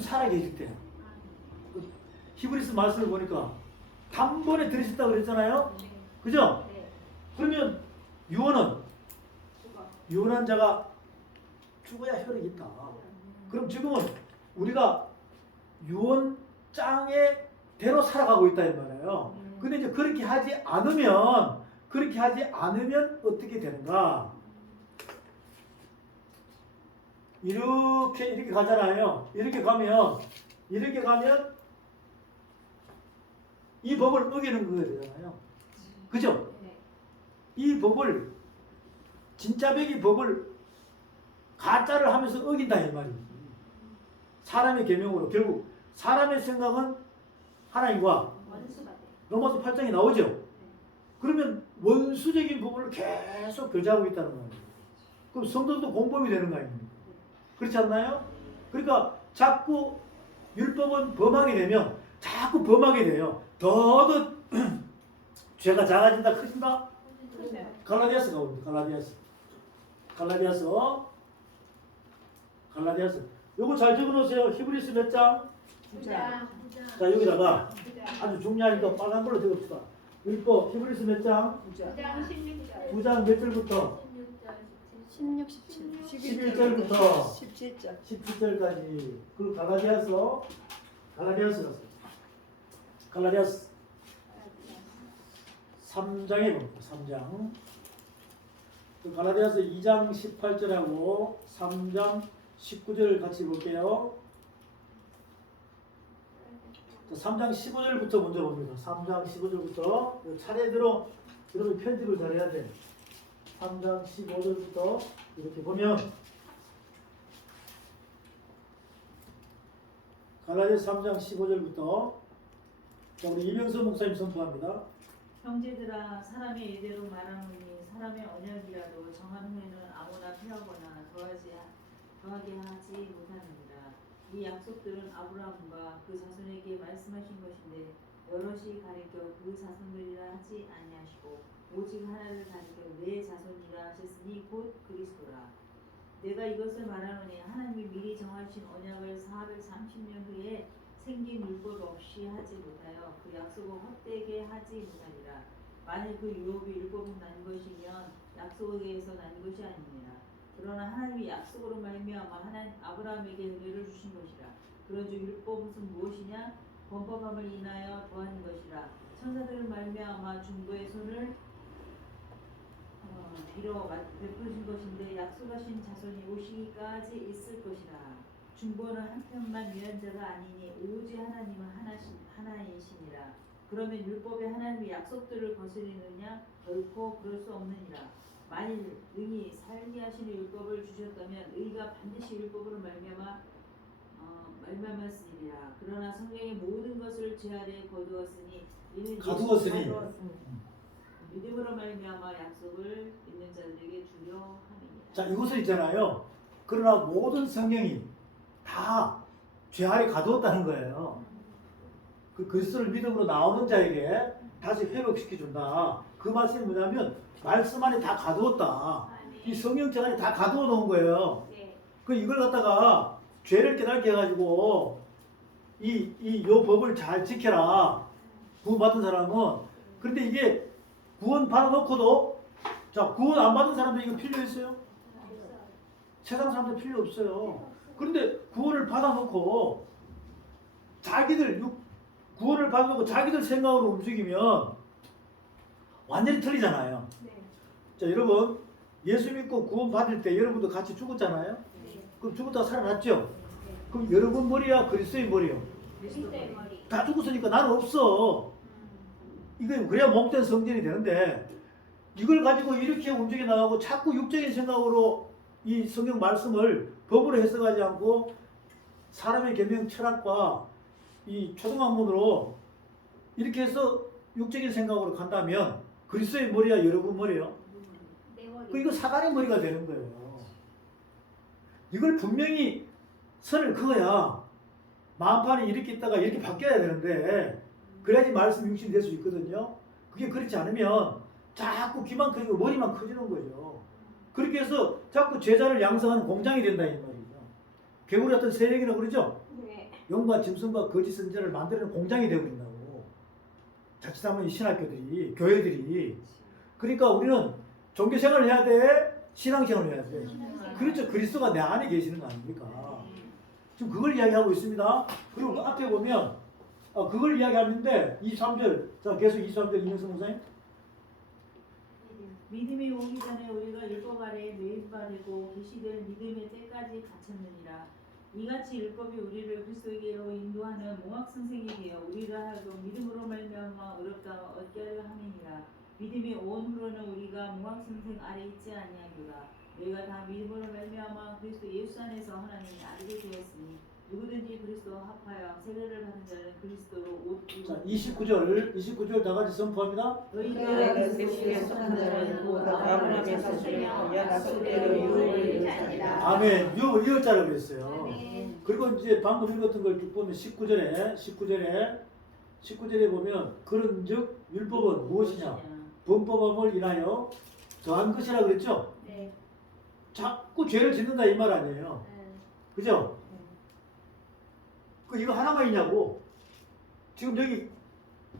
말씀이 살아계실 때요. 히브리서 말씀을 보니까 단번에 들으셨다고 그랬잖아요. 그죠? 그러면 유언은 유언한 자가 죽어야 효력이 있다. 그럼 지금은 우리가 유언장의 대로 살아가고 있다 이 말이에요. 근데 이제 그렇게 하지 않으면 어떻게 되는가? 이렇게 가잖아요. 이렇게 가면 이 법을 어기는 거잖아요. 그죠? 이 법을 진짜 백이 법을 가짜를 하면서 어긴다 이 말이에요. 사람의 계명으로 결국 사람의 생각은 하나님과 로마서 8장에 나오죠. 그러면 원수적인 부분을 계속 교제하고 있다는 거예요. 그럼 성도도 공범이 되는 거 아닙니까? 그렇지 않나요? 그러니까 자꾸 율법은 범하게 되면 자꾸 범하게 돼요. 더더 죄가 작아진다 커진다. 갈라디아서가 옵니다. 갈라디아서 요거 잘 적어놓으세요. 히브리서 몇 장? 9장. 자 여기다가 아주 중요하니까 빨간 걸로 적읍시다. 율법 히브리서 몇 장? 9장 16절. 9장 몇 절부터? 16, 17. 11절부터 17절. 17절까지. 그리고 갈라디아서 3장에 봅니다. 3장. 갈라디아서 2장 18절하고 3장 19절을 같이 볼게요. 3장 15절부터 먼저 봅니다. 3장 15절부터 차례대로 여러분 편집을 잘해야 돼. 3장 15절부터 이렇게 보면 갈라디아서 3장 15절부터 우리 이병서 목사님 선포합니다. 형제들아 사람의 예대로 말하노니 사람의 언약이라도 정한 후에는 아무나 피하거나 더하게 하지 못하느니라. 이 약속들은 아브라함과 그 자손에게 말씀하신 것인데 여럿이 가리켜 그 자손들이라 하지 아니하시고 오직 하나를 가리켜 내 자손이라 하셨으니 곧 그리스도라. 내가 이것을 말하노니 하나님이 미리 정하신 언약을 430년 후에 생긴 율법 없이 하지 못하여 그 약속을 헛되게 하지 못하리라. 만일 그 율법이 난 것이면 약속에서 난 것이 아니니라. 그러나 하나님이 약속으로 말미암아 아브라함에게 은혜를 주신 것이라. 그런즉 율법은 무엇이냐? 범법함을 인하여 더하는 것이라. 천사들을 말미암아 중보의 손을 빌어 베푸신 것인데 약속하신 자손이 오시기까지 있을 것이라. 중보는 한편만 위한 자가 아니니 오직 하나님은 하나이시니라. 그러면 율법의 하나님의 약속들을 거스리느냐? 결코 그럴 수 없느니라. 만일 능히 살게 하시는 율법을 주셨다면 의가 반드시 율법으로 말미암았으리라. 그러나 성경의 모든 것을 죄 아래 거두었으니 이는 믿음으로 말미암아 약속을 믿는 자들에게 주려 함이니라. 자 이것을 있잖아요. 그러나 모든 성경이 다 죄 아래 가두었다는 거예요. 그 그리스도를 믿음으로 나오는 자에게 다시 회복시켜준다. 그 말씀이 뭐냐면 말씀 안에 다 가두었다. 이 성경책 안에 다 가두어 놓은 거예요. 그 이걸 갖다가 죄를 깨닫게 해가지고 요 법을 잘 지켜라. 구원받은 사람은. 그런데 이게 구원 받아놓고도 자 구원 안 받은 사람들 이거 필요 있어요? 세상 사람들 필요 없어요. 그런데 구원을 받아놓고 구원을 받아놓고 자기들 생각으로 움직이면 완전히 틀리잖아요. 자 여러분 예수 믿고 구원 받을 때 여러분도 같이 죽었잖아요. 그럼 죽었다가 살아났죠. 그럼 여러분 머리야 그리스도의 머리요? 그리스도의 머리. 다 죽었으니까 나는 없어. 이거 그래야 몸된 성전이 되는데 이걸 가지고 이렇게 움직여 나가고 자꾸 육적인 생각으로 이 성경 말씀을 법으로 해석하지 않고 사람의 계명 철학과 이 초등학문으로 이렇게 해서 육적인 생각으로 간다면 그리스도의 머리야 여러분 머리요? 내 머리. 이거 사단의 머리가 되는 거예요. 이걸 분명히 선을 그어야 마음판이 이렇게 있다가 이렇게 바뀌어야 되는데 그래야지 말씀 육신이 될 수 있거든요. 그게 그렇지 않으면 자꾸 귀만 커지고 머리만 커지는 거죠. 그렇게 해서 자꾸 제자를 양성하는 공장이 된다 이 말이죠. 개구리 같은 세력이라고 그러죠. 네. 영과 짐승과 거짓 선지자를 만드는 공장이 되고 있다고. 자칫하면 이 신학교들이, 교회들이. 그러니까 우리는 종교 생활을 해야 돼, 신앙 생활을 해야 돼. 그렇죠. 그리스도가 내 안에 계시는 거 아닙니까? 지금 그걸 이야기하고 있습니다. 그리고 그 앞에 보면 그걸 이야기하는데 23절, 자 계속 23절 이명수 목사님. 믿음이 오기 전에 우리가 율법 아래에 매입받고 계시될 믿음의 때까지 갇혔느니라. 이같이 율법이 우리를 그리스도에게로 인도하는 몽학 선생이 되어 우리를 하여금 믿음으로 말미암아 어렵다 얻게 하려 함이니라. 믿음이 온 후로는 우리가 몽학 선생 아래 있지 아니하리라. 너희가 다 믿음으로 말미암아 그리스도 예수 안에서 하나님이 알게 되었으니 누구든지 그리스도와 합하여 세례를 받은 자는 그리스도로 옷 입고. 자 29절 다 같이 선포합니다. 너희가 그리스도의 속한 자라고 아브라함의 사실을 약속대로 유업을 이루자니라. 아멘. 유월자라고 그랬어요. 아멘. 그리고 이제 방금 읽었던 걸 쭉 보면 19절에 보면 그런즉 율법은 무엇이냐? 범법함을 인하여 더한 것이라 그랬죠. 네. 자꾸 죄를 짓는다 이 말 아니에요. 그죠? 그 이거 하나만 있냐고. 지금 여기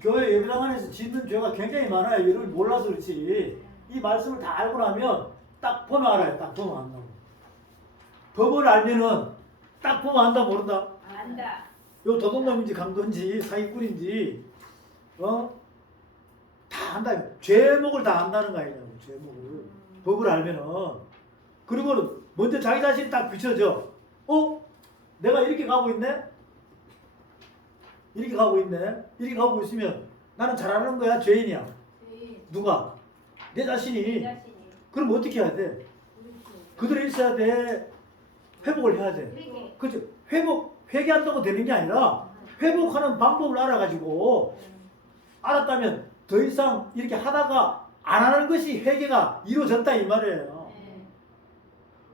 교회 예배당 안에서 짓는 죄가 굉장히 많아요. 여러분이 몰라서 그렇지. 이 말씀을 다 알고 나면 딱 보면 알아요. 딱 보면 안다고. 법을 알면은 딱 보면 안다 모른다. 안다. 요 도둑놈인지 강도인지 사기꾼인지 다 안다. 죄목을 다 안다는 거 아니냐고. 죄목을. 법을 알면은. 그리고 먼저 자기 자신이 딱 비춰져. 내가 이렇게 가고 있네? 이렇게 가고 있네? 이렇게 가고 있으면 나는 잘하는 거야? 죄인이야? 네. 누가? 내 자신이. 자신이. 그럼 어떻게 해야 돼? 그대로 있어야 돼? 회복을 해야 돼? 회개. 그렇죠. 회개한다고 되는 게 아니라 회복하는 방법을 알아가지고 알았다면 더 이상 이렇게 하다가 안 하는 것이 회개가 이루어졌다 이 말이에요. 네.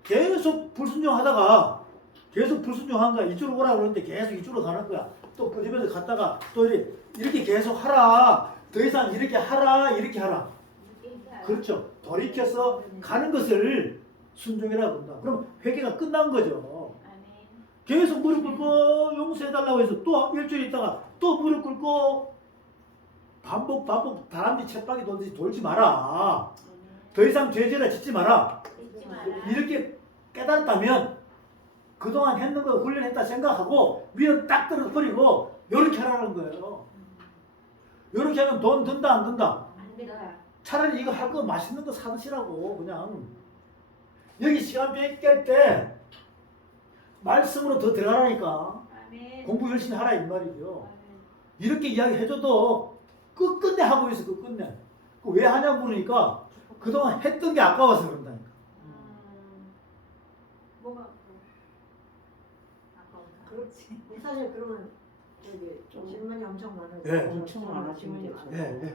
계속 불순종하다가 계속 불순종한 거야. 이쪽으로 오라 그러는데 계속 이쪽으로 가는 거야. 또 그 집에서 갔다가 또 이렇게 계속 하라. 더 이상 이렇게 하라. 이렇게 하라. 그렇죠. 돌이켜서 가는 것을 순종이라고 한다. 그럼 회개가 끝난 거죠. 아멘. 계속 무릎 꿇고 용서해달라고 해서 또 일주일 있다가 또 무릎 꿇고 반복 다람쥐 쳇바퀴 돌듯이 돌지 마라. 더 이상 죄죄를 짓지 마라. 잊지 마라. 이렇게 깨달았다면 그동안 했는 거 훈련했다 생각하고 위로 딱 떨어져 버리고 이렇게 하라는 거예요. 이렇게 하면 돈 든다 안 든다? 안 된다. 차라리 이거 할 거 맛있는 거 사 드시라고. 그냥 여기 시간 뺄 때 말씀으로 더 들어가라니까. 아멘. 공부 열심히 하라 이 말이죠. 아멘. 이렇게 이야기해줘도 끝끝내 하고 있어. 끝끝내. 왜 하냐고 물으니까 그동안 했던 게 아까워서 그런다니까. 뭐가 그렇지. 사실 그러면 여기 질문이 엄청 많아요. 네. 엄청 많아, 질문이 질문이. 많아요. 네.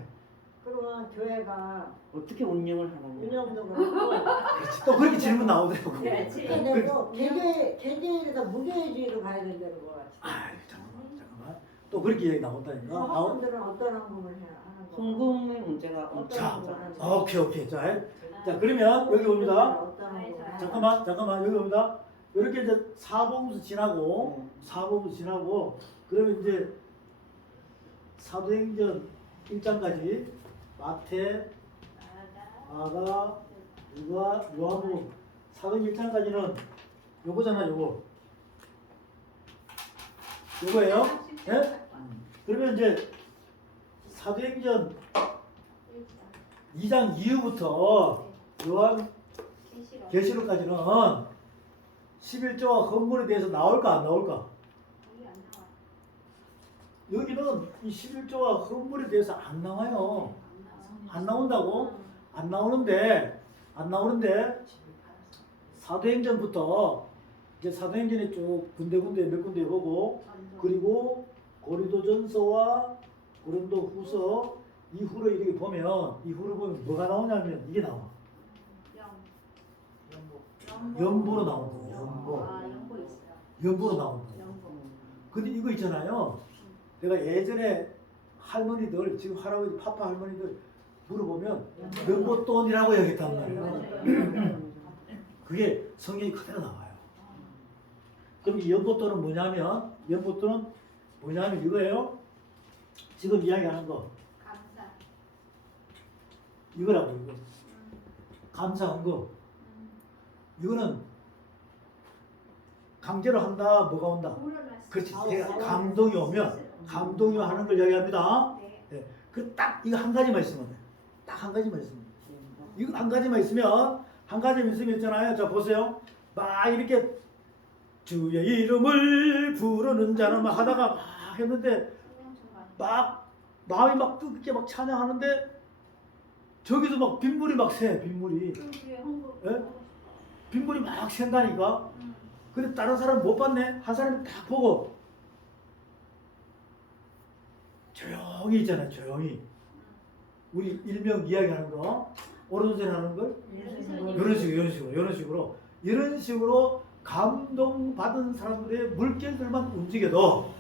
그러면 교회가 어떻게 운영을 하느냐. 운영도 그렇고 그렇지. 또 그렇게 질문 나오더라고. 그렇지. 근데 또 개개인에서 무교회주의로 가야 된다는 거 같아. 아, 잠깐만. 또 그렇게 얘기 나온다니까. 학원들은 어떤 항공을 해야 하는 거? 헌금의 문제가 어떤 엄청 자, 항공을 하는 오케이. 자, 그러면 여기 옵니다. 어떤 항공을 하는 잠깐만 여기 옵니다. 이렇게 이제 사복음서 지나고 그러면 이제 사도행전 1장까지 마태, 마가, 누가, 요한복음 사도행전 1장까지는 요거잖아 요거예요. 예? 그러면 이제 사도행전 2장 이후부터 요한 계시록까지는 11조와 헌물에 대해서 나올까 안 나올까? 거기 안 나와. 여기는 이 11조와 헌물에 대해서 안 나와요. 안 나온다고? 안 나오는데 사도행전부터 이제 사도행전에 쭉 군데군데 몇 군데 보고 그리고 고린도전서와 고린도후서 이후로 이렇게 보면 뭐가 나오냐면 이게 나와. 연보로 나온다. 연보 있어요. 연보로 나온다. 연보. 근데 이거 있잖아요. 내가 예전에 할머니들 지금 할아버지 파파 할머니들 물어보면 연보돈이라고 얘기했단 말이에요. 그게 성경이 그대로 나와요. 그럼 이 연보돈은 뭐냐면 연포도는 뭐냐면 이거예요. 지금 이야기하는 거 감사. 이거라고 이거. 감사한 거. 이거는 강제로 한다 뭐가 온다. 물어놨어. 그렇지. 내가 감동이 오면 감동이 하는 걸 이야기합니다. 네. 그 딱 이거 한 가지만 있으면 돼. 딱 한 가지만 있으면 돼. 이거 한 가지만 있으면 있잖아요. 자 보세요. 막 이렇게 주의 이름을 부르는 자는 막 하다가 막 했는데 막 마음이 막 뜨겁게 막 찬양하는데 저기도 막 빗물이 막 새. 빗물이 예? 빗물이 막 샌다니까. 근데 다른 사람 못 봤네. 한 사람이 딱 보고 조용히 있잖아요. 조용히. 우리 일명 이야기하는 거 오른손에 하는 걸 이런 식으로 감동받은 사람들의 물결들만 움직여도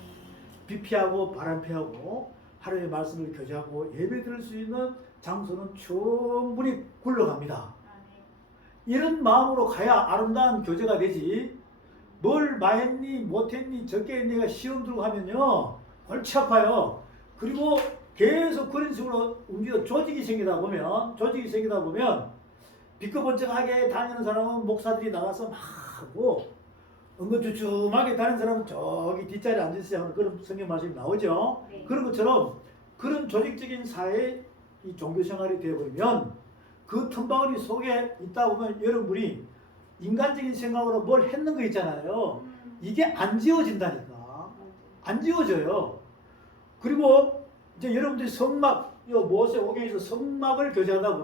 비 피하고 바람 피하고 하루의 말씀을 교제하고 예배 드릴 수 있는 장소는 충분히 굴러갑니다. 이런 마음으로 가야 아름다운 교제가 되지. 뭘 많이 못했니 적게 했니가 시험 들고 하면요 골치 아파요. 그리고 계속 그런 식으로 움직여 조직이 생기다 보면 비껴번쩍하게 다니는 사람은 목사들이 나가서 막 하고 은근주춤하게 다니는 사람은 저기 뒷자리에 앉아있어야 하는 그런 성경 말씀이 나오죠. 네. 그런 것처럼 그런 조직적인 사회의 이 종교 생활이 되어버리면 그 틈바구니 속에 있다 보면 여러분이 인간적인 생각으로 뭘 했는 거 있잖아요. 이게 안 지워진다니까. 안 지워져요. 그리고 이제 여러분들이 성막, 이 모세오경에서 성막을 교제하다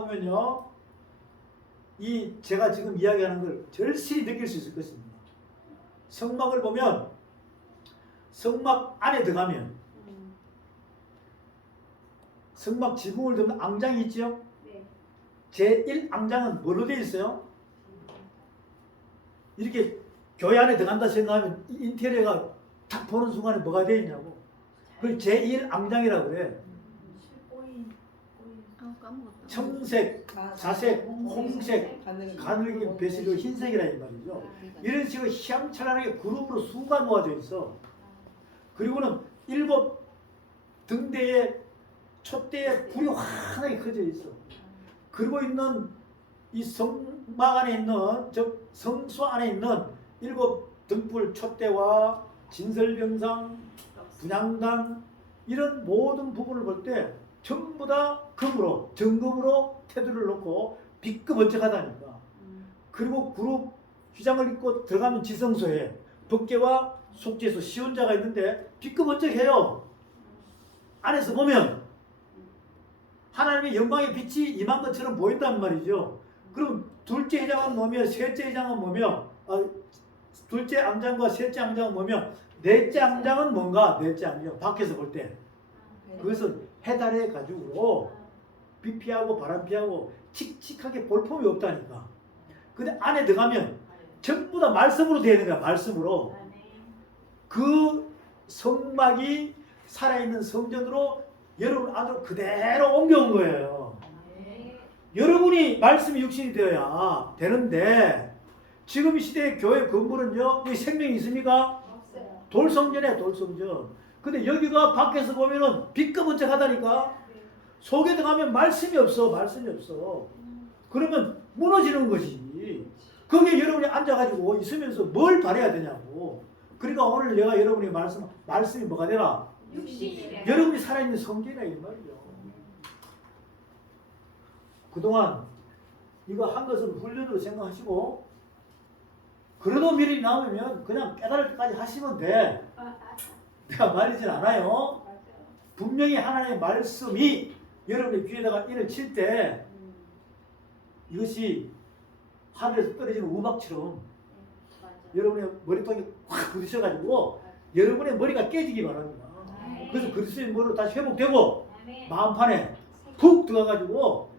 보면요, 이 제가 지금 이야기하는 걸 절실히 느낄 수 있을 것입니다. 성막을 보면 성막 안에 들어가면 성막 지붕을 두면 앙장이 있죠. 네. 제1앙장은 뭘로 되어 있어요? 이렇게 교회 안에 들어간다 생각하면 인테리어가 딱 보는 순간에 뭐가 되어 있냐고. 그걸 제1앙장이라고 그래. 청색, 자색, 홍색, 가늘게 베슬로 흰색이라는 말이죠. 이런 식으로 희양찬란하게 그룹으로 수가 모아져 있어. 그리고는 7 등대에 촛대에 불이 환하게 켜져 있어. 그리고 있는 이 성막 안에 있는 성소 안에 있는 7 등불 촛대와 진설병상, 분향단 이런 모든 부분을 볼 때 전부 다 금으로 정금으로 테두리를 놓고 비끄번쩍하다니까. 그리고 그룹 휘장을 입고 들어가면 지성소에 법궤와 속죄소 시온자가 있는데 비끄번쩍해요. 안에서 보면 하나님의 영광의 빛이 임한 것처럼 보인단 말이죠. 그럼 둘째 회장은 뭐며 셋째 회장은 뭐며 둘째 앙장과 셋째 앙장은 뭐며 넷째 앙장은 뭔가. 넷째 앙장 밖에서 볼 때 그것은 해달의 가죽으로 비 피하고 바람 피하고 칙칙하게 볼품이 없다니까. 근데 안에 들어가면 전부 다 말씀으로 되어 있는 거야. 말씀으로. 그 성막이 살아있는 성전으로 여러분 안으로 그대로 옮겨온 거예요. 여러분이 말씀이 육신이 되어야 되는데 지금 이 시대의 교회 건물은요, 여기 생명이 있습니까? 없어요. 돌성전이야, 돌성전. 근데 여기가 밖에서 보면은 비꺼번쩍하다니까. 속에 들어가면 말씀이 없어. 그러면 무너지는 것이. 거기에 여러분이 앉아가지고 있으면서 뭘 바라야 되냐고. 그러니까 오늘 내가 여러분이 말씀이 뭐가 되라? 육신이래. 여러분이 살아있는 성전이라 이 말이죠. 그동안 이거 한 것은 훈련으로 생각하시고 그래도 미리 나오면 그냥 깨달을 때까지 하시면 돼. 내가 말이진 않아요. 분명히 하나님의 말씀이 여러분의 귀에다가 인을 칠 때 이것이 하늘에서 떨어지는 우박처럼 여러분의 머리통이 확 부딪혀가지고 여러분의 머리가 깨지기 바랍니다. 그래서 그리스도의 머리로 다시 회복되고 마음판에 푹 들어가가지고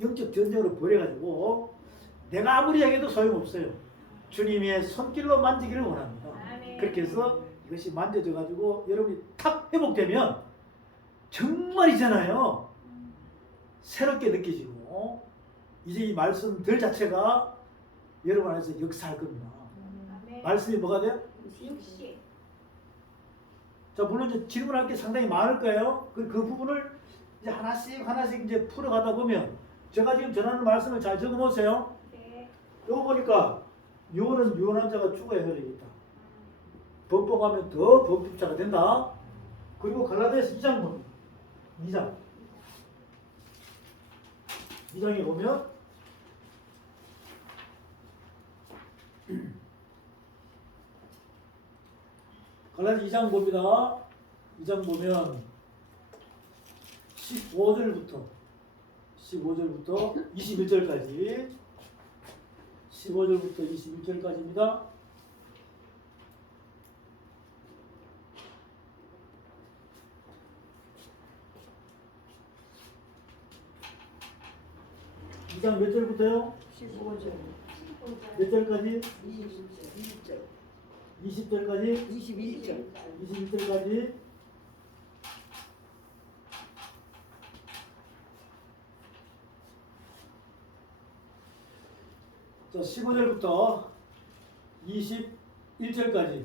영적 전쟁으로 버려가지고 내가 아무리 얘기해도 소용없어요. 주님의 손길로 만지기를 원합니다. 그렇게 해서 이것이 만져져가지고 여러분이 탁 회복되면 정말이잖아요. 새롭게 느껴지고 이제 이 말씀들 자체가 여러분 안에서 역사할 겁니다. 말씀이 뭐가 돼요? 60. 자, 물론 이제 질문할 게 상당히 많을 거예요. 그 부분을 이제 하나씩 이제 풀어가다 보면 제가 지금 전하는 말씀을 잘 적어 놓으세요. 네. 요거 보니까 요는 유언한 자가 죽어야 되겠다. 범법하면 더 범법자가 된다. 그리고 갈라디아서 2장 보면 2장에 보면 갈라디아 2장 봅니다. 2장 보면 15절부터 21절까지 15절부터 21절까지입니다. 이 장 몇 절부터요? 15절, 몇 절까지? 20절, 20절까지? 21절. 21절까지? 자, 15절부터 21절까지.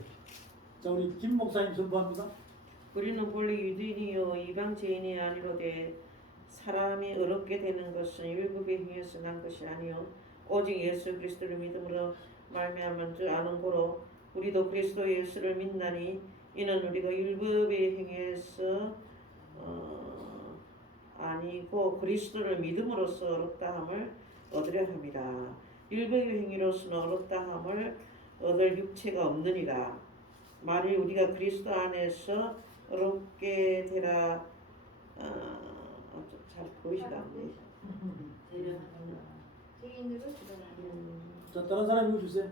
자, 우리 김 목사님 선포합니다. 우리는 본래 유대인이요 이방죄인이 아니로되 사람이 어렵게 되는 것은 율법에 행해서 난 것이 아니요 오직 예수 그리스도를 믿음으로 말미암은 줄 아는 고로 우리도 그리스도 예수를 믿나니 이는 우리가 율법에 행해서 아니고 그리스도를 믿음으로써 어렵다함을 얻으려 합니다. 율법의 행위로서는 어렵다함을 얻을 육체가 없느니라. 만일 우리가 그리스도 안에서 어렵게 되라 잘 보이지도 않네. 대련합니다. 죄인으로 주장하는. 자, 다른 사람 읽어주세요.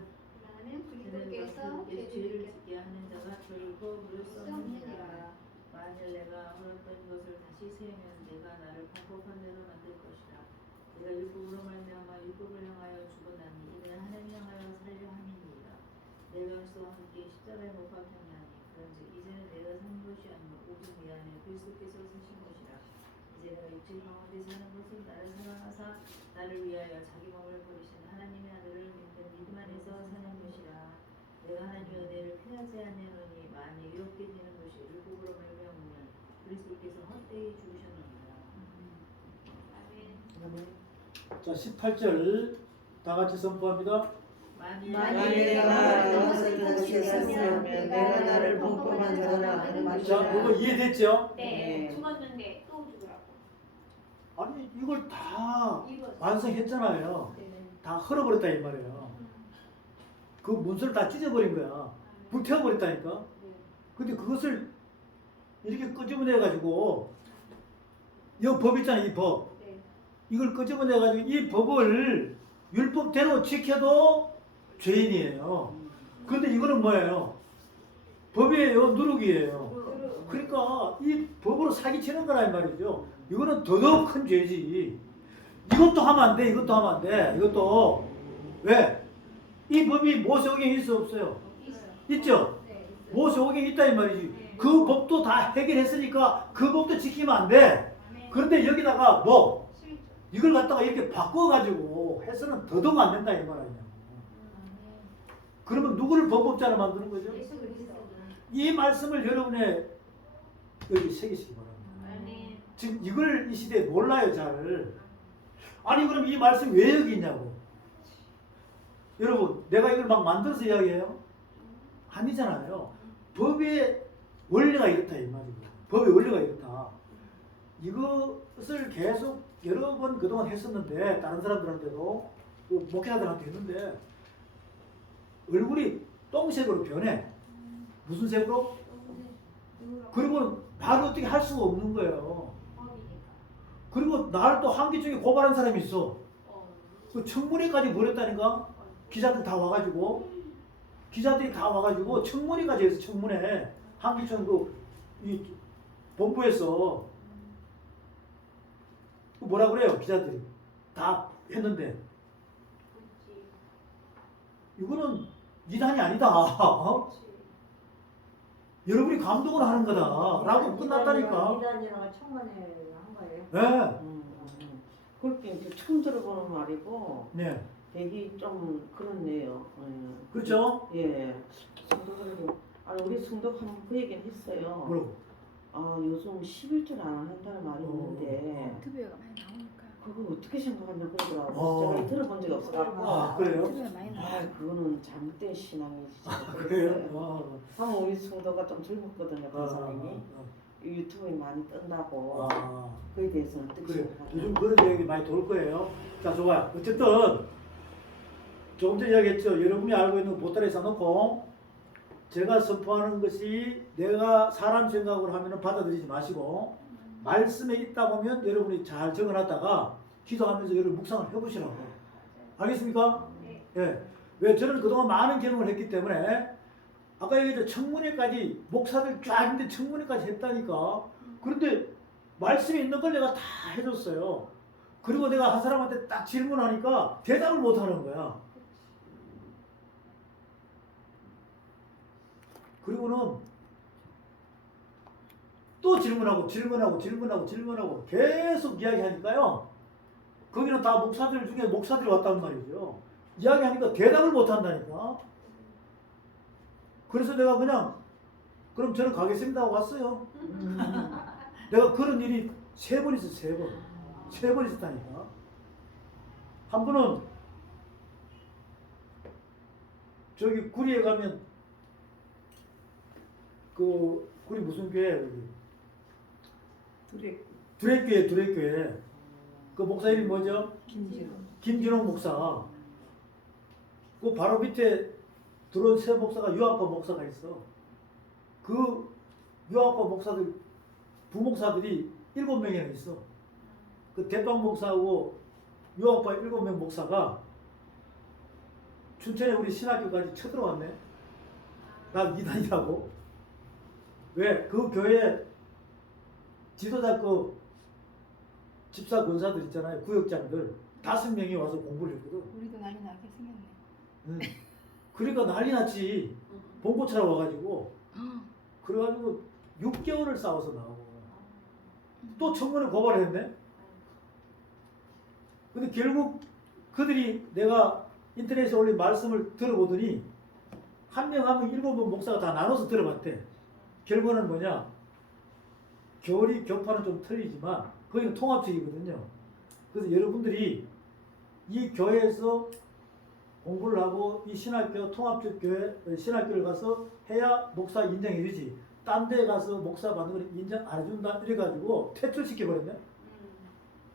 나는 그는 그리스도께서 죄를 죄를 짓게 하는 자가 결코 그럴 수 없느니라. 없느니라. 만일 내가 어렸던 것을 다시 세우면 내가 나를 반복한 대로 만들 것이라. 내가 율법으로 말미암아 율법을 향하여 죽었나니 이는 하나님 향하여 살려 함이니라. 내가 그리스도와 함께 십자가에 못 박혔나니 그런즉 이제는 내가 산 것이 아니고 오직 내 안에 그리스도께서 사신 것이라. 이제 내가 육체 가운데 사는 것은 나를 사랑하사 나를 위하여 자기 몸을 버리신 하나님의 아들을 믿는 믿음 안에서 사는 것이라. 내가 하나님의 은혜를 피하지 아니하노니 만일 이렇게 되는 것이 율법으로 말미암으면 그리스도께서 헛되이 죽으셨느니라. 아멘. 자, 18절 다 같이 선포합니다. 만일 만일 내가 어렸던 것을 샀으면 내가 나를 범법한 자라 하는 자, 것이라. 그거 이해됐죠? 네. 네. 죽었는데 또 죽으라고. 아니, 이걸 다 이거. 완성했잖아요. 네. 다 헐어버렸다 이 말이에요. 그 문서를 다 찢어버린 거야. 불태워버렸다니까. 네. 근데 그것을 이렇게 끄집어내가지고 이 법 있잖아요, 이 법. 네. 이걸 끄집어내가지고 이 법을 율법대로 지켜도 죄인이에요. 근데 이거는 뭐예요? 법이에요, 누룩이에요. 그러니까 이 법으로 사기치는 거란 말이죠. 이거는 더더욱 큰 죄지. 이것도 하면 안 돼, 이것도 하면 안 돼. 이것도 왜? 이 법이 모세오경에 있어 없어요? 있어요. 있죠? 네. 있어요. 모세오경에 있다 이 말이지. 네. 그 법도 다 해결했으니까 그 법도 지키면 안 돼. 아멘. 그런데 여기다가 뭐 실조. 이걸 갖다가 이렇게 바꿔가지고 해서는 더더욱 안 된다 이 말 아니냐. 그러면 누구를 범법자로 만드는 거죠? 예수 그리스도. 이 말씀을 여러분의 여기 새기시기 바랍니다. 아멘. 지금 이걸 이 시대에 몰라요 잘. 아니 그럼 이 말씀 왜 여기 있냐고. 여러분 내가 이걸 막 만들어서 이야기해요? 아니잖아요. 법의 원리가 이렇다 이 말이에요. 법의 원리가 이렇다. 이것을 계속 여러 번 그동안 했었는데 다른 사람들한테도 또 목회자들한테 했는데 얼굴이 똥색으로 변해. 무슨 색으로? 그리고 나를 어떻게 할 수가 없는 거예요. 법이니까. 그리고 나를 또 한기 중에 고발한 사람이 있어. 어. 그 청문회까지 벌였다니까. 기자들 다 와가지고 기자들이 다 와가지고 청문회까지 해서 청문회 한기총 그이 본부에서 그 뭐라 그래요 기자들이 다 했는데 그렇지. 이거는 이단이 아니다. 어? 그렇지. 여러분이 감독을 하는 거다라고 끝났다니까. 이단이랑 청문회 한 거예요. 네. 그렇게 이제 처음 들어보는 말이고 네. 되게 좀 그렇네요. 그렇죠? 예. 성도들도 아니 우리 성도가 한번 그 얘기는 했어요. 뭐라고? 아 요즘 11절 안 한다는 말이 있는데 유튜브가 많이 나오니까. 그거 어떻게 생각하냐 그러더라고요. 어. 제가 들어본 적이 없어가지고 아, 그래요? 유튜브에 많이 나와. 아 그거는 잘못된 신앙이지. 그래요? 한번 우리 성도가 좀 젊었거든요. 그 사람이 아, 유튜브에 많이 뜬다고 아. 그에 대해서는 어떻게 그래. 생각하냐. 요즘 그런 얘기 많이 돌 거예요. 자, 좋아요. 어쨌든 조금 전에 이야기했죠. 여러분이 알고 있는 보따리에 써놓고 제가 선포하는 것이 내가 사람 생각으로 하면 받아들이지 마시고 말씀에 있다 보면 여러분이 잘 적어놨다가 기도하면서 여러분 묵상을 해보시라고. 알겠습니까? 네. 예. 왜 저는 그동안 많은 경험을 했기 때문에 아까 얘기했죠. 청문회까지 목사들 쫙 있는데 청문회까지 했다니까. 그런데 말씀에 있는 걸 내가 다 해줬어요. 그리고 내가 한 사람한테 딱 질문하니까 대답을 못 하는 거야. 그리고는 또 질문하고 계속 이야기하니까요. 거기는 다 목사들 중에 목사들이 왔단 말이죠. 이야기하니까 대답을 못 한다니까. 그래서 내가 그냥 그럼 저는 가겠습니다 하고 왔어요. 내가 그런 일이 3번 있었어. 3번 있었다니까. 한 번은 저기 구리에 가면 그 구리 무슨 교회 여기 두레교회 그 목사 이름이 뭐죠? 김진홍 목사. 그 바로 밑에 들어온 새 목사가 유학파 목사가 있어. 그 유학파 목사들 부목사들이 7명이나 있어. 그 대빵 목사하고 유학파 7명 목사가 춘천에 우리 신학교까지 쳐들어왔네. 나 이단이라고. 왜? 그 교회 지도자 그 집사 권사들 있잖아요. 구역장들 5명이 와서 공부를 했거든. 우리도 난리 나게 생겼네. 그러니까 난리 났지. 봉고차로 와가지고. 그래가지고 6개월을 싸워서 나오고. 또 청문회 고발했네. 근데 결국 그들이 내가 인터넷에 올린 말씀을 들어보더니 한 명 7명 목사가 다 나눠서 들어봤대. 결과는 뭐냐? 교파는 좀 틀리지만 거기는 통합적이거든요. 그래서 여러분들이 이 교회에서 공부를 하고 이 신학교 통합적 교회 신학교를 가서 해야 목사 인정해 주지. 딴 데 가서 목사 받는 걸 인정 안 해준다 이래가지고 퇴출시켜 버렸네.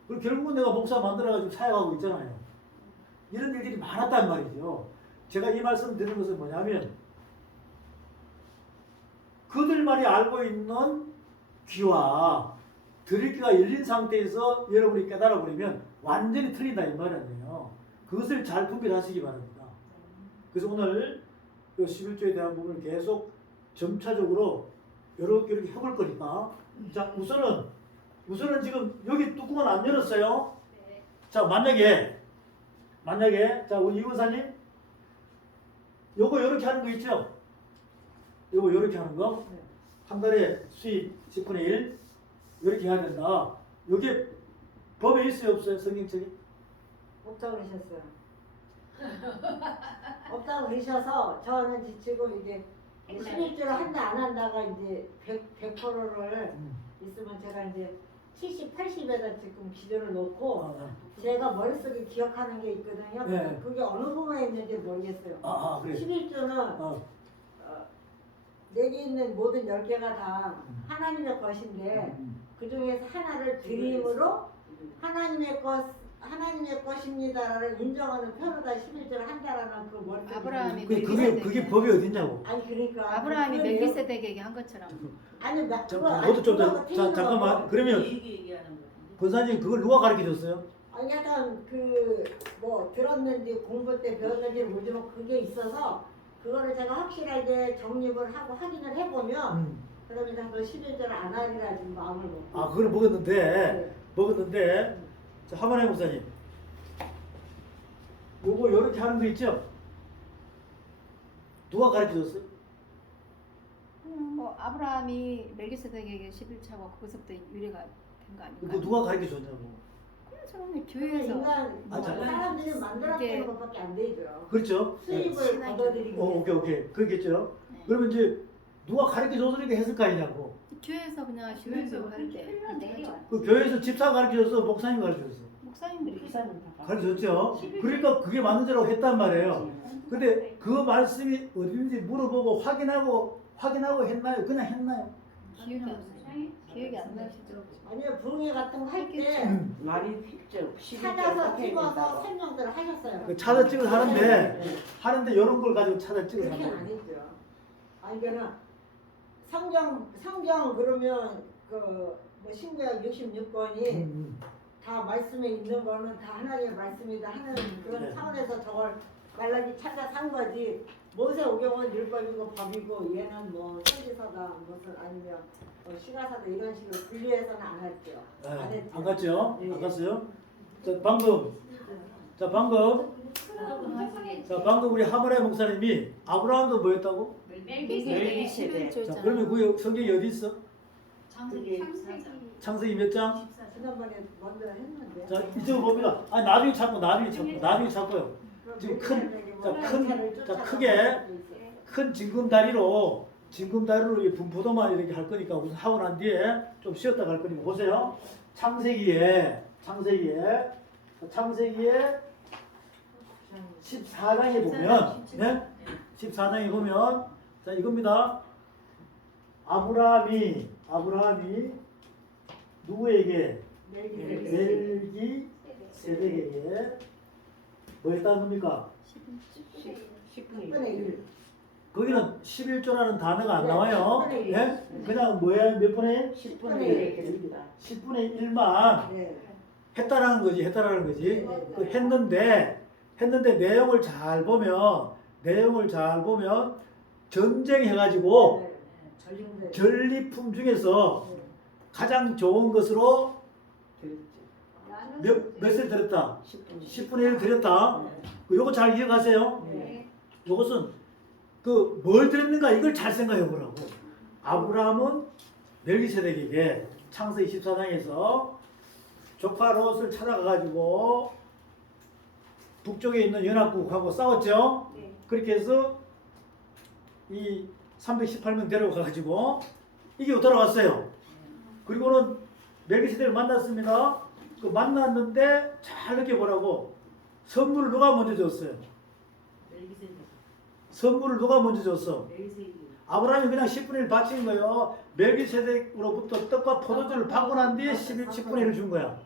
그리고 결국은 내가 목사 만들어가지고 사역하고 있잖아요. 이런 일들이 많았단 말이죠. 제가 이 말씀 드리는 것은 뭐냐면 그들만이 알고 있는 귀와 들을 귀가 열린 상태에서 여러분이 깨달아 버리면 완전히 틀린다 이 말 아니에요. 그것을 잘 분별하시기 바랍니다. 그래서 오늘 이 11조에 대한 부분을 계속 점차적으로 이렇게 해볼 거니까 자 우선은 지금 여기 뚜껑은 안 열었어요. 네. 자 만약에 자 우리 이원사님 요거 이렇게 하는 거 있죠? 요거 이렇게 하는 거 한 달에 수입 10분의 1 이렇게 해야 된다. 여기 법에 있어요 없어요 성경책에? 없다고 그러셨어요. 없다고 그러셔서 저는 지금 이제 11조를 한다 안 한다가 이제 100%를 있으면 제가 이제 70, 80에다 지금 기준을 놓고 제가 머릿속에 기억하는 게 있거든요. 네. 그게 어느 부분에 있는지 모르겠어요. 그래. 11조는 내게 있는 모든 10개가 다 하나님의 것인데 그 중에서 하나를 드림으로 하나님의 것입니다라는 인정하는 표로다 11조를 한다라는 그 머릿속에 아브라함이 그게 법이 어딨냐고. 아니 그러니까 아브라함이 그 멜기세덱에게 한 것처럼. 아니 나 그거 그것도 좀 그거하고 틀린 잠깐만 거고. 그러면 얘기하는 거 같은데. 권사님 그걸 누가 가르쳐 줬어요? 아니 약간 그 뭐 들었는지 공부 때 배웠는지 모르지만 그게 있어서 그거를 제가 확실하게 정립을 하고 확인을 해보면 그러면 이제 그 11조를 안 하리라 지금 마음을 먹고 그걸 네. 먹었는데 자 하만의 목사님 요거 요렇게 하는 거 있죠? 누가 가르쳐 줬어요? 뭐 아브라함이 멜기세덱에게 11차고 거기서부터 유래가 된 거 아닌가? 그거 누가 가르쳐 줬냐고. 처음에 교회에서 인간 아, 자. 사람들이 만들어내는 이게- 것밖에 안 되죠. 그렇죠. 수입을 신학이- 걷어들이기 위해서. 오케이. 그러겠죠. 네. 그러면 이제 누가 가르쳐 줘서 했을 거 아니냐고. 교회에서 그냥 신앙교 할때 그 교회에서 집사 가르쳐줬어, 목사님 가르쳐줬어. 목사님들이 가르쳐줬죠. 그러니까 그게 맞는 대로 했단 말이에요. 근데 그 말씀이 어딘지 물어보고 확인하고 했나요? 그냥 했나요? 기억이 안 나요. 기억이 안 나시죠? 아니요 부흥회 같은 거 할 때 음. 말이 픽죠. 찾아서 찍어서 설명들을 하셨어요. 그 찾아 찍어서 하는데 이런 걸 가지고 찾아 찍어서 그렇게는 안 하는 거예요. 했죠. 아니 그러니까 성경 그러면 그뭐 신구약 66권이 다 말씀에 있는 거는 다 하나님의 말씀이다 하는 그런 네. 차원에서 저걸 말라기 찾아서 한 거지. 모세오경은 율법이고 법이고 얘는 뭐 선지서다 무슨 아니면 뭐 시가사다 이런 식으로 분리해서는 안 했죠. 안 네, 했죠. 안 갔죠? 네. 안 갔어요? 방금 우리 하모라의 목사님이 아브라함도 뭐였다고? 멜기세덱. 자, 그러면 그 성경이 어디 있어? 창세기 창세기 14장. 창세기 몇 장? 14장. 지난번에 먼저 했는데. 자, 이쪽으로 봅니다. 아, 나중에 찾고요. 지금 큰 징금다리로 이 분포도만 이렇게 할 거니까 우선 하고 난 뒤에 좀 쉬었다 갈 거니까 보세요. 창세기에 14장에 보면, 네? 14장에 보면, 자, 이겁니다. 아브라함이 누구에게? 멜기세덱에게 뭐 했다는 겁니까? 10분의 1. 거기는 11조라는 단어가 안 네, 나와요. 10분의 1. 예? 그냥 뭐야? 몇 분의? 10분의 1. 10분의 1만 네. 했다라는 거지. 네. 그 했는데 내용을 잘 보면 전쟁해가지고 네. 전리품들. 전리품 중에서 가장 좋은 것으로 몇 세 드렸다? 10분의 1 드렸다. 요거 잘 기억하세요. 네. 요것은 그 뭘 드렸는가 이걸 잘 생각해 보라고. 아브라함은 멜기세덱에게 창세기 14장에서 조카 롯을 찾아가가지고 북쪽에 있는 연합국하고 싸웠죠. 네. 그렇게 해서 이 318명 데려가가지고 이기고 돌아왔어요. 그리고는 멜기세덱을 만났습니다. 그 만났는데 잘 느껴보라고. 선물을 누가 먼저 줬어요? 멜기세덱. 선물을 누가 먼저 줬어? 멜기세덱. 아브라함이 그냥 10분의 1 바친 거예요. 멜기세덱으로부터 떡과 포도주를 받고 난 뒤에 10분의 1을 준 거야.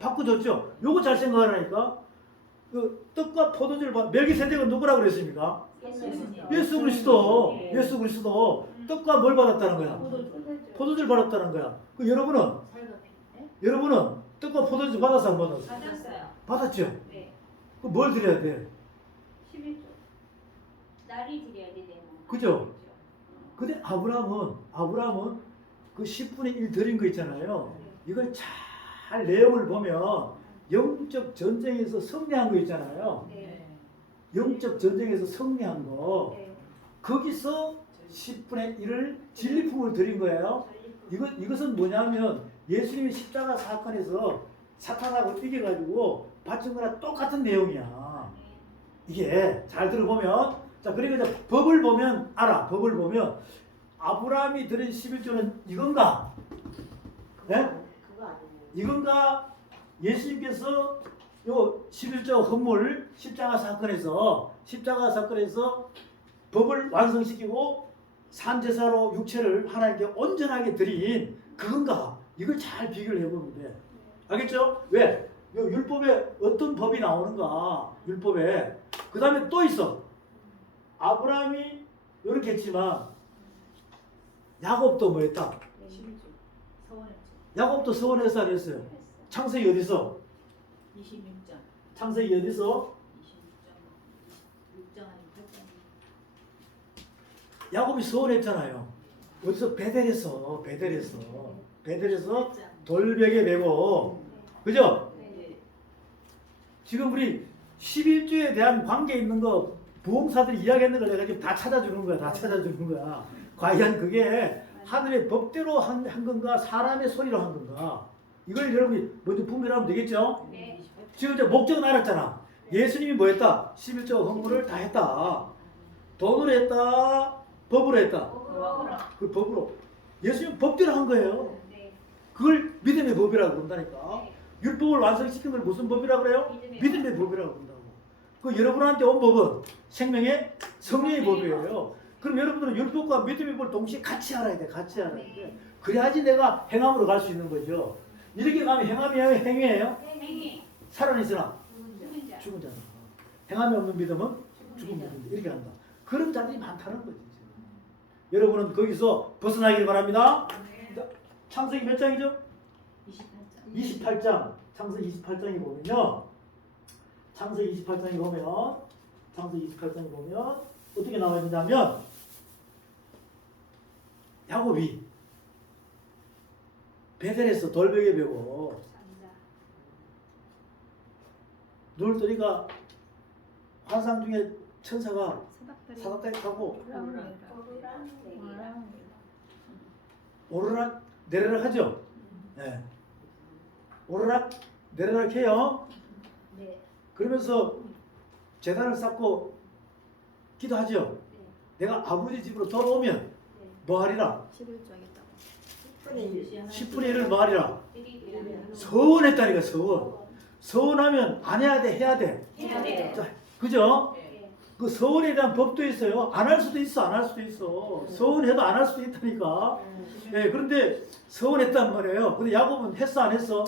바꿔줬죠. 요거 잘 생각하라니까. 그 떡과 포도주를 멜기세덱은 누구라고 그랬습니까? 예수 그리스도. 떡과 뭘 받았다는 거야? 포도주를 받았다는 거야. 그 여러분은 떡과 포도주 받았어 안 받았어? 받았어요. 받았죠. 네. 그 뭘 드려야 돼? 11조. 날이 드려야 되네요. 그죠? 근데 아브라함은 그 10분의 1 드린 거 있잖아요. 이걸 잘 내용을 보면 영적 전쟁에서 승리한 거 있잖아요. 네. 영적 전쟁에서 승리한 거. 네. 거기서 10분의 1을 진리품을 드린 거예요. 이것은 뭐냐면 예수님이 십자가 사건에서 사탄하고 이겨가지고 바친 거랑 똑같은 내용이야. 이게 잘 들어보면, 자, 그리고 이제 법을 보면 알아. 법을 보면 아브라함이 드린 11조는 이건가? 네? 그거 아니에요. 이건가? 예수님께서 요 11조 헌물 십자가 사건에서 법을 완성시키고 산제사로 육체를 하나님께 온전하게 드린 그건가? 이걸 잘 비교를 해보면 돼. 알겠죠? 왜? 요 율법에 어떤 법이 나오는가? 율법에. 그 다음에 또 있어. 아브라함이 이렇게 했지만 야곱도 뭐 했다? 야곱도 서원했어 안 했어요? 창세기 어디서? 26장. 창세기 어디서? 26장 아니면 8장. 야곱이 서원했잖아요. 어디서? 베델에서 돌벽에 메고. 그죠? 네. 지금 우리 11조에 대한 관계 있는 거 부흥사들이 이야기했는 걸 내가 지금 다 찾아주는 거야. 과연 그게 하늘의 법대로 한 건가 사람의 소리로 한 건가? 이걸 여러분이 먼저 분별하면 되겠죠? 네. 지금 이제 목적은 알았잖아. 예수님이 뭐 했다? 11조 헌물을 다 했다. 돈으로 했다. 법으로 했다. 먹으러. 그 법으로. 예수님 법대로 한 거예요. 네. 그걸 믿음의 법이라고 그런다니까. 네. 율법을 완성시킨 걸 무슨 법이라고 그래요? 믿음의 법이라고 그런다고. 그 여러분한테 온 법은 생명의 성령의 법이에요. 그럼 여러분들은 율법과 믿음의 법을 동시에 같이 알아야 돼. 같이 알아야 돼. 그래야지 내가 행함으로 갈 수 있는 거죠. 이렇게 가면 행함이에요? 행위예요? 행위. 살아있으나 죽은 자. 죽은 자다. 행함이 없는 믿음은 죽은 믿음이다. 이렇게 한다. 그런 자들이 많다는 거지. 지금. 여러분은 거기서 벗어나길 바랍니다. 자, 창세기 몇 장이죠? 28장. 창세기 28장에 보면요. 창세기 28장에 보면 어떻게 나와 있냐면 야곱이 베델에서 돌베개 베고 눈을 뜨니까 환상 중에 천사가 사닥다리 타고 오르락 내리락 하죠. 네. 오르락 내리락 해요. 네. 그러면서 제단을 쌓고 기도하죠. 내가 아버지 집으로 돌아오면 뭐 하리라? 10분의 1을 뭐 하리라? 서원했다니까 서원. 서원하면 안 해야 돼 해야 돼. 해야 돼. 자, 그죠? 네. 그 서원에 대한 법도 있어요. 안 할 수도 있어 안 할 수도 있어. 서원해도 안 할 수도 있다니까. 예, 그런데 서원했단 말이에요. 근데 야곱은 했어 안 했어?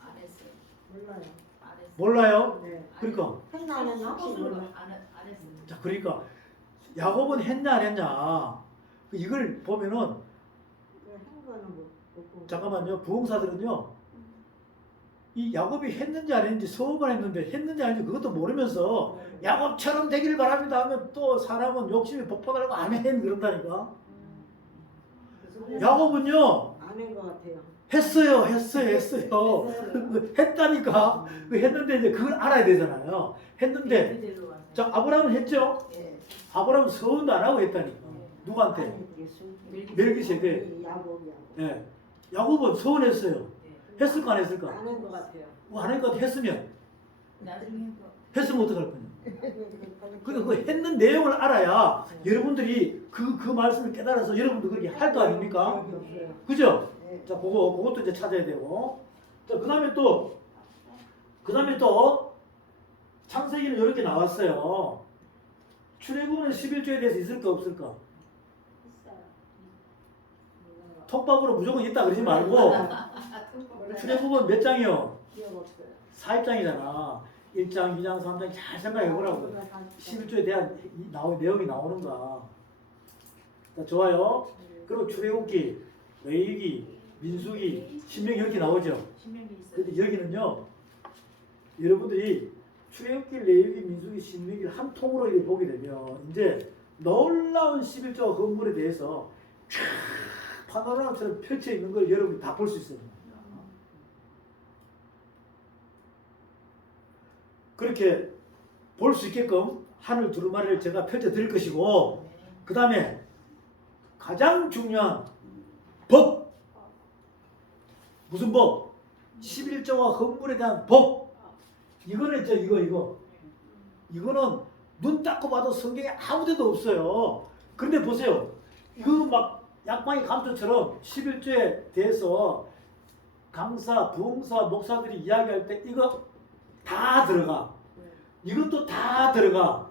안 했어요. 몰라요. 안 했어요. 몰라요. 네. 그러니까 생나는 혹시 몰라. 안 했어요. 자 그러니까 야곱은 했냐 안 했냐 이걸 보면은 한 거는 못 보고. 잠깐만요. 부흥사들은요 이 야곱이 했는지 안 했는지 서원만 했는데 했는지 안 했는지 그것도 모르면서 야곱처럼 되기를 바랍니다 하면 또 사람은 욕심이 폭발하고 안 해 그런다니까. 야곱은요 아는 것 같아요. 했어요. 했다니까. 그 했는데 이제 그걸 알아야 되잖아요. 했는데 그대로 와서. 자 아브라함은 했죠. 예. 아브라함은 서원도 안 하고 했다니까. 누구한테? 멜기세덱. 야곱이야. 예. 야곱은 서원했어요. 네. 했을까 안 했을까? 아는 것 같아요. 안 하니까 했으면 나중에 했으면 어떡할 거냐. 그러니까 그 했는 내용을 알아야 여러분들이 그 말씀을 깨달아서 여러분도 그렇게 할 거 아닙니까? 기억이 없어요. 그죠? 네. 자, 그것도 이제 찾아야 되고. 자, 그 다음에 또 창세기는 이렇게 나왔어요. 출애굽은 11조에 대해서 있을까 없을까? 톡밥으로 무조건 있다 그러지 말고 출애굽은 몇 장이요? 기억 없어요. 4장이잖아. 1장, 2장, 3장 잘 생각해보라고. 11조에 대한 내용이 나오는가. 자, 좋아요. 그리고 출애굽기, 레위기, 민수기, 신명기 이렇게 나오죠. 신명기 있어요. 근데 여기는요. 여러분들이 출애굽기, 레위기, 민수기, 신명기를 한 통으로 이렇게 보게 되면 이제 놀라운 11조 건물에 대해서 쫙 파노라마처럼 펼쳐 있는 걸 여러분이 다 볼 수 있어요. 그렇게 볼 수 있게끔 하늘 두루마리를 제가 펼쳐 드릴 것이고, 그 다음에 가장 중요한 법. 무슨 법? 11조와 건물에 대한 법. 이거는 이거는 눈 닦고 봐도 성경에 아무 데도 없어요. 그런데 보세요. 그 막 약방의 감초처럼 11조에 대해서 강사, 부흥사, 목사들이 이야기할 때 이거 다 들어가. 이것도 다 들어가.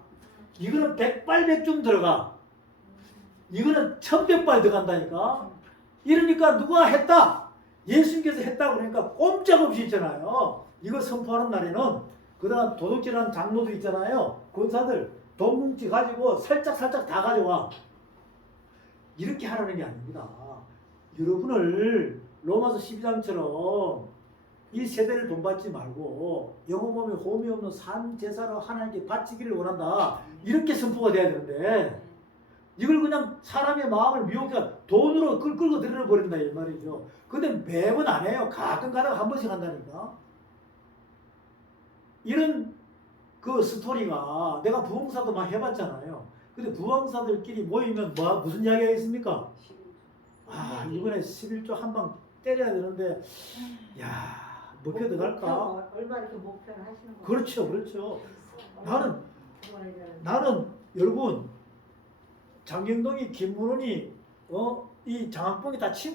이거는 백발백중 들어가. 이거는 1000백발 들어간다니까. 이러니까 누가 했다? 예수님께서 했다고 그러니까 꼼짝없이 있잖아요. 이거 선포하는 날에는 그다음 도둑질하는 장로들 있잖아요. 권사들 돈 뭉치 가지고 살짝 다 가져와. 이렇게 하라는 게 아닙니다. 여러분을 로마서 12장처럼 이 세대를 본받지 말고 영혼몸에 홈이 없는 산 제사로 하나님께 바치기를 원한다. 이렇게 선포가 돼야 되는데 이걸 그냥 사람의 마음을 미혹해 돈으로 끌고 들여버린다 이 말이죠. 근데 매번 안 해요. 가끔 가다가 한 번씩 한다니까. 이런 그 스토리가 내가 부흥사도 막 해봤잖아요. 근데 부흥사들끼리 모이면 무슨 이야기가 있습니까? 아 이번에 11조 한방 때려야 되는데 야 먹혀 들어갈까? 얼마 이렇게 목표를 하시는 거예요? 그렇죠, 그렇죠. 나는 들어와야 되는데. 나는 여러분 장경동이 김문훈이 이 장학봉이 다 친.